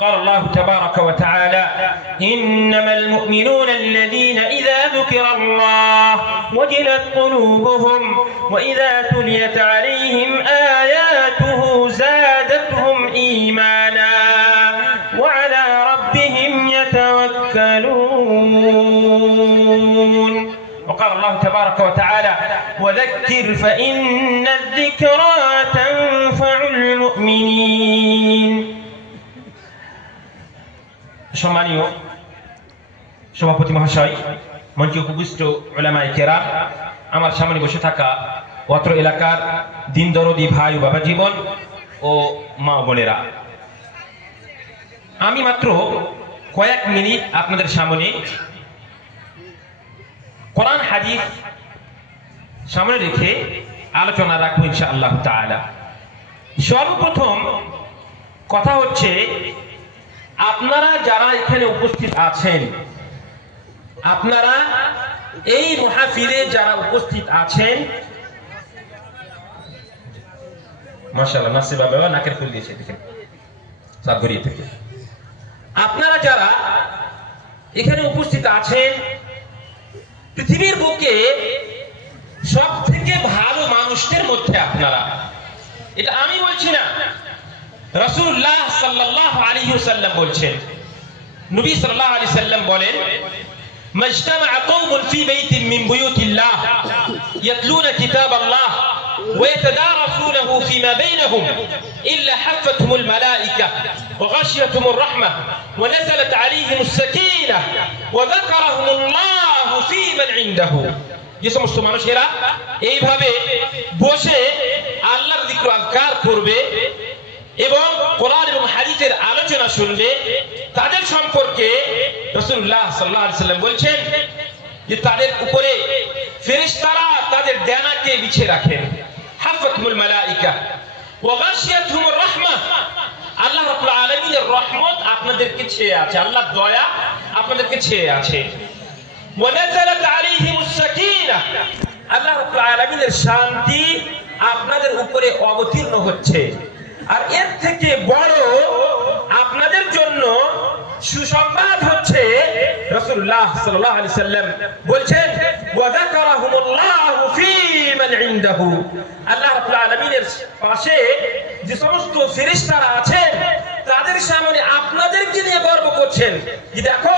قال الله تبارك وتعالى: إنما المؤمنون الذين إذا ذكر الله وجلت قلوبهم وإذا تليت عليهم آياته زادتهم إيمانا وعلى ربهم يتوكلون. وقال الله تبارك وتعالى: وذكر فإن الذكرى تنفع المؤمنين. সম্মানীয় সভাপতি মহাশয়, মঞ্চে উপবিষ্ট উলামায়ে কেরাম, আমার সামনে বসে থাকা অত্র এলাকার দিন দরদি ভাই ও বাবা জীবন ও মা বোনেরা, আমি মাত্র কয়েক মিনিট আপনাদের সামনে কোরআন হাদিস সামনে রেখে আলোচনা রাখবো ইনশাআল্লাহ তাআলা। সর্বপ্রথম কথা হচ্ছে, আপনারা যারা এখানে উপস্থিত আছেন, আপনারা এই মাহফিলে যারা উপস্থিত আছেন, মাশাআল্লাহ নাসিব বাবা নাকের ফুল দিয়েছে দেখেন সাতগড়িয়া থেকে। আপনারা যারা এখানে উপস্থিত আছেন, পৃথিবীর বুকে সব থেকে ভালো মানুষদের মধ্যে আপনারা, এটা আমি বলছি না, রাসূলুল্লাহ সাল্লাল্লাহু আলাইহি ওয়াসাল্লাম বলছেন। নবী সাল্লাল্লাহু আলাইহি ওয়াসাল্লাম বলেন: মাজতামা'a কওমুন ফি বাইতিন মিন বুয়ুতিল্লাহ ইয়াতলুনা কিতাবাল্লাহ ওয়া ইয়াতাদারাসুনাহু ফিমা বাইনহুম ইল্লা হাফাতহুমুল মালায়েকা ওয়া গাশিয়াতুমুর রাহমাহ ওয়া নাযালাত আলাইহিমুস সাকিনাহ ওয়া যাকারাহুমুল্লাহু ফি মান ইনদাহু। যে সমস্ত মানুষেরা এইভাবে বসে আল্লাহর যিকর আযকার করবে এবং কোরআন এবং হাদিসের আলোচনা শুনবে, তাদের সম্পর্কে রাসূলুল্লাহ সাল্লাল্লাহু আলাইহি ওয়াসাল্লাম বলছেন যে তাদের উপরে ফেরেশতারা তাদের ডানাকে বিছিয়ে রাখেন। হাফাতহুমুল মালায়েকা ওয়া গাশিয়াতুহুমুর রাহমাহ, আল্লাহ রাব্বুল আলামিনের রহমত আপনাদেরকে ছেয়ে আছে, আল্লাহর দয়া আপনাদেরকে ছেয়ে আছে। ওয়া নাযালাত আলাইহিমুস সাকিনাহ, আল্লাহ রাব্বুল আলামিনের শান্তি আপনাদের উপরে অবতীর্ণ হচ্ছে। আর এর থেকে বড় আপনাদের জন্য সুসংবাদ হচ্ছে, রাসূলুল্লাহ সাল্লাল্লাহু আলাইহি ওয়াসাল্লাম বলছেন: ওয়া যাকারাহুমুল্লাহু ফি মান ইনদাহু, আল্লাহ রাব্বুল আলামিনের পাশে যে সমস্ত ফেরেশতারা আছেন তাদের সামনে আপনাদেরকে নিয়ে গর্ব করছেন যে দেখো,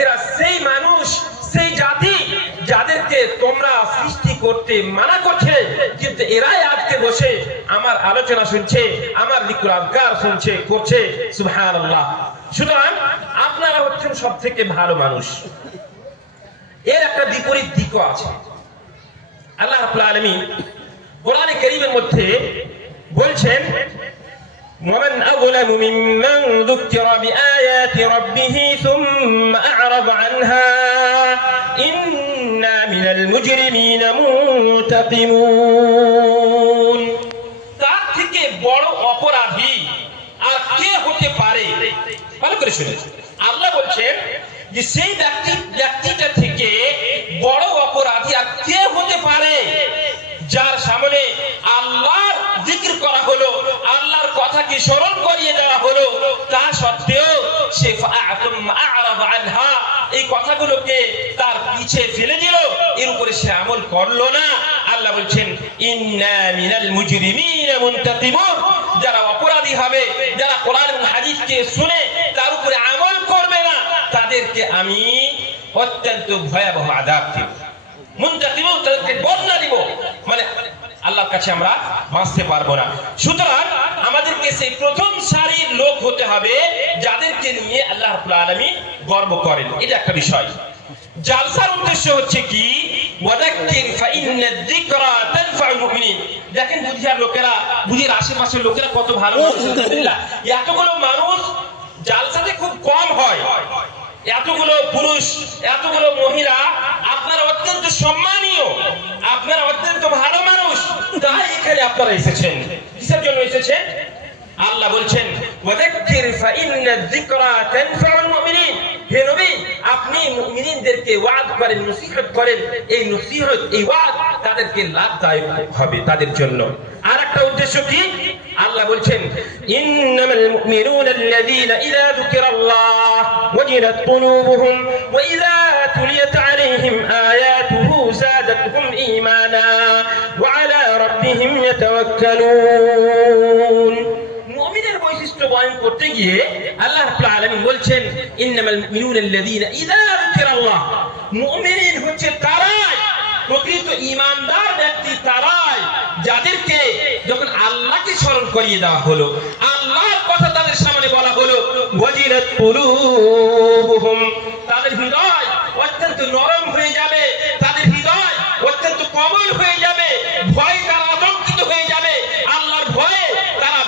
এরা সেই মানুষ, সেই জাতি যাদেরকে তোমরা সৃষ্টি করতে মানা করছে, কিন্তু এরাই আজকে বসে আমার আলোচনা শুনছে, আমার যিকর আযকার শুনছে, করছে। সুবহানাল্লাহ। সুতরাং আপনারা হচ্ছেন সব থেকে ভালো মানুষ। এর একটা বিপরীত দিকও আছে। আল্লাহ রাব্বুল আলামিন কোরআনে কারীমের মধ্যে বলছেন: ومن أظلم ممن ذكر بآيات ربه ثم أعرض عنها إنا من المجرمين منتقمون। তার থেকে বড় অপরাধী আর কে হতে পারে? ভালো করে শুনুন, আল্লাহ বলছেন যে সেই ব্যক্তিটা থেকে বড় অপরাধী আর কে হতে পারে, যার সামনে আল্লাহর জিকির করা হলো, আল্লাহর কথাকে স্মরণ করিয়ে দেওয়া হলো, তা সত্ত্বেও সে আ'রাদা আনহা, এই কথাগুলোকে তার পিছে ফেলে দিল, এর উপরে সে আমল করলো না। আল্লাহ বলছেন: ইন্না মিনাল মুজরিমিনা মুনতাকিমুন, যারা অপরাধী হবে, যারা কোরআন এবং হাদিসকে শুনে তার উপরে আমল করবে না, তাদেরকে আমি অত্যন্ত ভয়াবহ আযাব দেব। মুনতাকিমুন, তাদেরকে বদলা দিব, মানে আল্লাহর কাছে আমরা বাঁচতে পারবো না। সুতরাং আমাদেরকে সেই প্রথম সারির লোক হতে হবে যাদেরকে নিয়ে আল্লাহ রাব্বুল আলামিন গর্ব করেন। এটা একটা বিষয়। জালসার উদ্দেশ্য হচ্ছে কি? ওয়াদাক্কির ফাইন্নাদ যিকরা তানফাউল মুমিনিন। দেখেন বুঝিয়ার লোকেরা, বুঝির আশেপাশের লোকেরা কত ভালো মানুষ, আলহামদুলিল্লাহ। এতগুলো মানুষ জালসাতে খুব কম হয়, এতগুলো পুরুষ, এতগুলো মহিলা, আপনারা অত্যন্ত সম্মানীয়, আপনারা অত্যন্ত ভালো মানুষ, তাই এখানে আপনারা এসেছেন। কিসের জন্য এসেছেন? আল্লাহ বলছেন: ওয়াযাক্কির ফাইন্না যিকরা তানফাউল মুমিনিন। হে নবী, আপনি মুমিনদেরকে ওয়াজ করেন, নসিহত করেন। এই নসিহত, এই ওয়াজ তাদেরকে লাভদায়ক হবে তাদের জন্য। আর একটা উদ্দেশ্য কি? আল্লাহ বলছেন, ইন্নামাল মুমিনুনা আল্লাযীনা ইযা যুকিরাল্লাহ ওয়াজিলাত কুলুবুহুম ওয়া ইযা তুলিয়াত আলাইহিম আয়াতুহু যাদাতুহুম ঈমানা ওয়া আলা রাব্বিহিম ইয়াতাওয়াক্কালুন। মুমিনের বৈশিষ্ট্য বয়ান করতে গিয়ে আল্লাহ রাব্বুল আলামিন বলছেন, ইন্নামাল মুমিনুনা আল্লাযীনা ইযা যুকিরাল্লাহ। মুমিন হচ্ছে তারাই, প্রকৃত ঈমানদার ব্যক্তি তারাই যাদেরকে যখন আল্লাহকে স্মরণ করিয়ে দেওয়া হলো, আল্লাহর কথা তাদের সামনে বলা হলো, ওয়াজিলাত কুলুবুহুম, তাদের হৃদয় অত্যন্ত নরম হয়ে যাবে, তাদের হৃদয় অত্যন্ত কোমল হয়ে যাবে, ভয় তারা আতঙ্কিত হয়ে যাবে, আল্লাহর ভয়ে তারা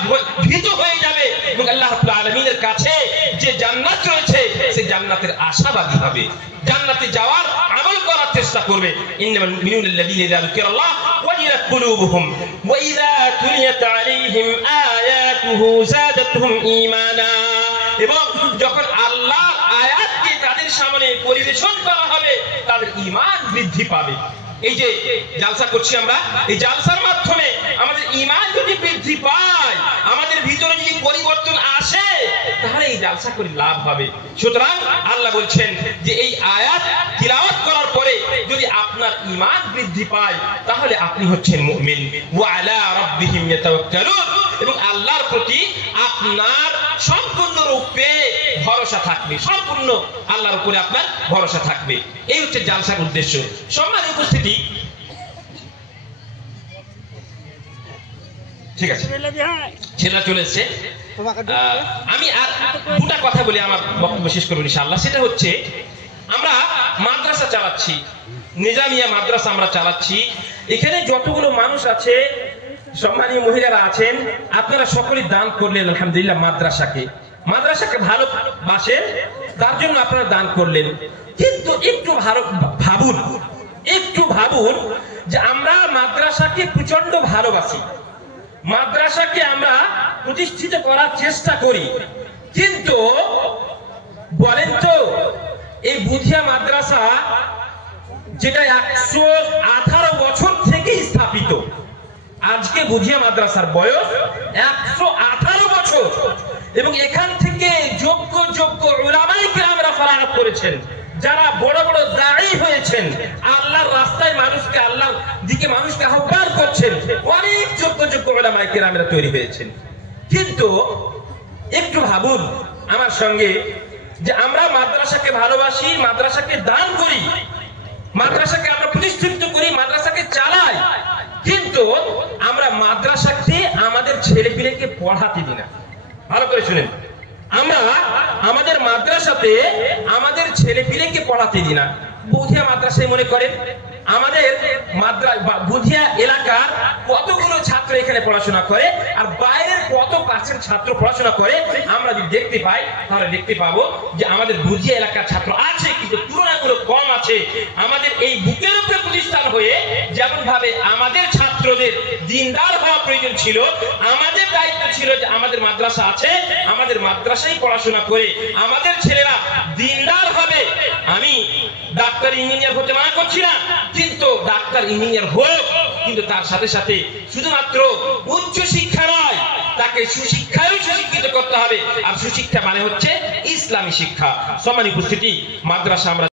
ভীত হয়ে যাবে এবং আল্লাহ রাব্বুল আলামিনের কাছে যে জান্নাত রয়েছে সেই জান্নাতের আশাবাদী হবে, জান্নাতে যাওয়ার আমল করার চেষ্টা করবে। ইন্নামাল মুমিনুনা আল্লাযীনা ইযা যুকিরাল্লাহ ওয়াজিলাত কুলুবুহুম ওয়া ইযা তুলিয়াত আলাইহিম আয়াতুহু যাদাতুহুম ঈমানা। এবং যখন আল্লাহর আয়াতকে তাদের সামনে পরিবেশন করা হবে, তাদের ঈমান বৃদ্ধি পাবে। এই যে জালসা করছি আমরা, এই জালসার মাধ্যমে আমাদের ঈমান যদি বৃদ্ধি পায়, আমাদের ভিতরে যদি পরিবর্তন আসে, তাহলে এই জালসা করে লাভ হবে। সুতরাং আল্লাহ বলছেন যে এই আয়াত তিলাওয়াত করার পরে যদি আপনার ঈমান বৃদ্ধি পায়, তাহলে আপনি হচ্ছেন মুমিন। ওয়া আলা রাব্বিহিম ইয়াতাওয়াক্কালুন, এবং আল্লাহর প্রতি আপনার সম্পূর্ণরূপে ভরসা থাকবে, সম্পূর্ণ আল্লাহর উপরে আপনার ভরসা থাকবে। এই হচ্ছে জালসার উদ্দেশ্য। সম্মানিত উপস্থিতি, ঠিক আছে, ছেলেরা চলে এসছে। আমি আর দুটা কথা বলে আমার বক্তব্য শেষ করবো ইনশাআল্লাহ। সেটা হচ্ছে, আমরা মাদ্রাসা চালাচ্ছি, নিজামিয়া মাদ্রাসা আমরা চালাচ্ছি। এখানে যতগুলো মানুষ আছে, সম্মানীয় মহিলারা আছেন, আপনারা সকলেই দান করলেন আলহামদুলিল্লাহ। মাদ্রাসাকে ভালোবাসেন, তার জন্য আপনারা দান করলেন। কিন্তু একটু ভাবুন যে আমরা মাদ্রাসাকে প্রচন্ড ভালোবাসি, মাদ্রাসাকে আমরা প্রতিষ্ঠিত করার চেষ্টা করি, কিন্তু বলেন তো, এই বুধিয়া মাদ্রাসা যেটা 118 বছর থেকে স্থাপিত, আজকে বুধিয়া মাদ্রাসার বয়স 118 বছর, এবং এখান থেকে যোগ্য উলামায়ে কেরামরা ফারাগাত করেছেন, যারা বড় বড় দাঈ হয়েছেন, আল্লাহর রাস্তায় মানুষকে, আল্লাহর দিকে মানুষকে আহ্বান করছেন, অনেক যোগ্য উলামায়ে কেরামরা তৈরি হয়েছেন। কিন্তু একটু ভাবুন আমার সঙ্গে যে আমরা মাদ্রাসাকে ভালোবাসি, মাদ্রাসাকে দান করি, মাদ্রাসাকে আমরা প্রতিষ্ঠিত করি, মাদ্রাসাকে চালাই, কিন্তু আমরা মাদ্রাসাতে আমাদের ছেলেপিলেকে পড়াতে দিই না। ভালো করে শুনেন, আমরা আমাদের মাদ্রাসাতে আমাদের ছেলেপিলেকে পড়াতে দিই না। বুধিয়া মাদ্রাসায় মনে করেন আমাদের বুধিয়া এলাকার কতগুলো ছাত্র এখানে পড়াশোনা করে, আর বাইরের কত পার্সেন্ট ছাত্র পড়াশোনা করে, আমরা যদি দেখতে পাই তাহলে দেখতে পাবো যে আমাদের বুধিয়া এলাকার ছাত্র আছে, কিন্তু তুলনামূলক কম আছে। আমাদের এই বুকের উপরে প্রতিষ্ঠান হয়ে যেমন ভাবে আমাদের ছাত্রদের দিনদার হওয়া প্রয়োজন ছিল, আমাদের দায়িত্ব ছিল যে আমাদের মাদ্রাসা আছে, আমাদের মাদ্রাসায় পড়াশোনা করে আমাদের ছেলেরা দিনদার হবে। আমি ডাক্তার ইঞ্জিনিয়ার হতে মানা করছি না, কিন্তু ডাক্তার ইঞ্জিনিয়ার হোক, কিন্তু তার সাথে সাথে শুধুমাত্র উচ্চ শিক্ষা নয়, তাকে সুশিক্ষায়ও সুশিক্ষিত করতে হবে। আর সুশিক্ষা মানে হচ্ছে ইসলামী শিক্ষা। সম্মানিত উপস্থিতি, মাদ্রাসা আমরা